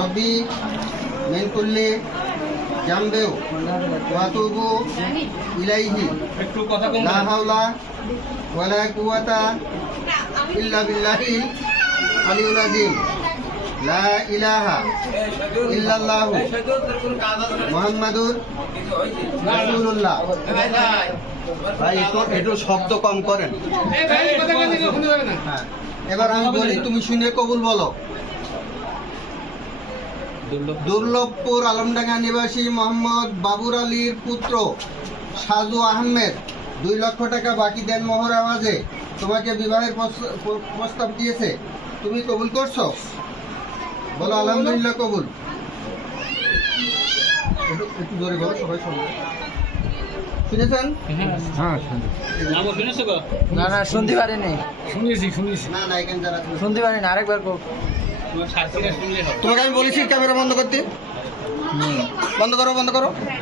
রব্বি মিন কুল্লি জামবে ওয়া তুবু ইলাইহি একটু কথা কম লা হাওলা ওয়ালা কুওয়াতা ইল্লা বিল্লাহিল আলিয়্যিল আযীম লা ইলাহা ইল্লাল্লাহু মুহাম্মাদুর রাসূলুল্লাহ। ভাই একটু শব্দ কম করেন। হ্যাঁ, এবার আমি বলি, তুমি শুনে কবুল বলো। দুর্লভপুর আলমডাঙ্গা নিবাসী মোহাম্মদ বাবুর আলীর পুত্র সাজু আহমেদ 2 লক্ষ টাকা বাকি দেন মোহর আওয়াজে তোমাকে বিবাহের প্রস্তাব দিয়েছে, তুমি কবুল করছো? বলো আলহামদুলিল্লাহ কবুল। একটু জোরে বলো, সবাই শুনবে। শুনেছেন? না না শুনতে পারিনি। না না, এখানে যারা শুনতে পারিনি, আরেকবার কর। তোমাকে আমি বলেছি ক্যামেরা বন্ধ করতে। বন্ধ করো, বন্ধ করো।